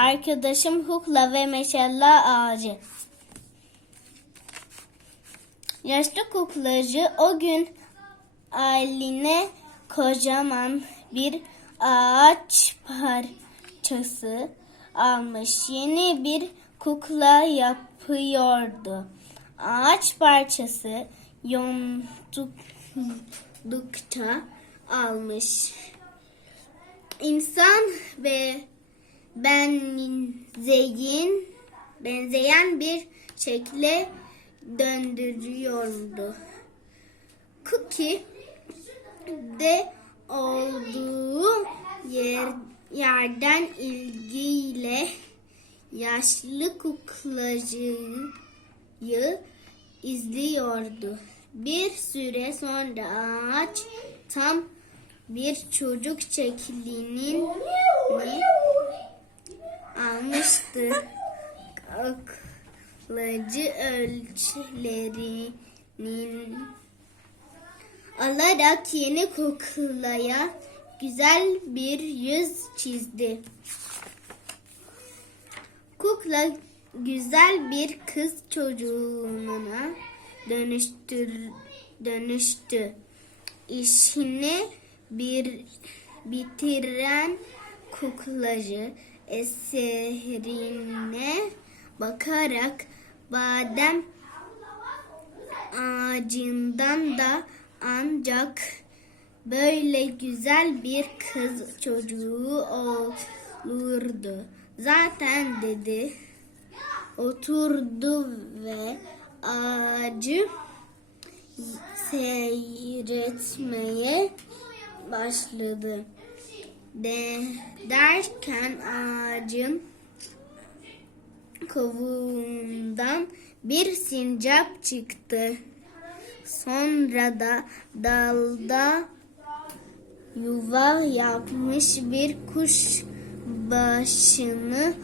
Arkadaşım Hukla ve Meşalla Ağacı. Yaşlı kuklacı o gün eline kocaman bir ağaç parçası almış. Yeni bir kukla yapıyordu. Ağaç parçası yonttukça almış. İnsan ve benzeyin benzeyen bir şekle döndürüyordu. Cookie de olduğu yer, yerden ilgiyle yaşlı kuklacıyı izliyordu. Bir süre sonra ağaç tam bir çocuk şeklinin almıştı. Kuklacı ölçülerinin alarak yeni kuklaya güzel bir yüz çizdi. Kukla güzel bir kız çocuğuna dönüştür, dönüştü. İşini bir bitiren kuklacı eserine bakarak badem ağacından da ancak böyle güzel bir kız çocuğu olurdu. Zaten dedi. Oturdu ve ağacı seyretmeye başladı. De, derken ağacın kovuğundan bir sincap çıktı. Sonra da dalda yuva yapmış bir kuş başını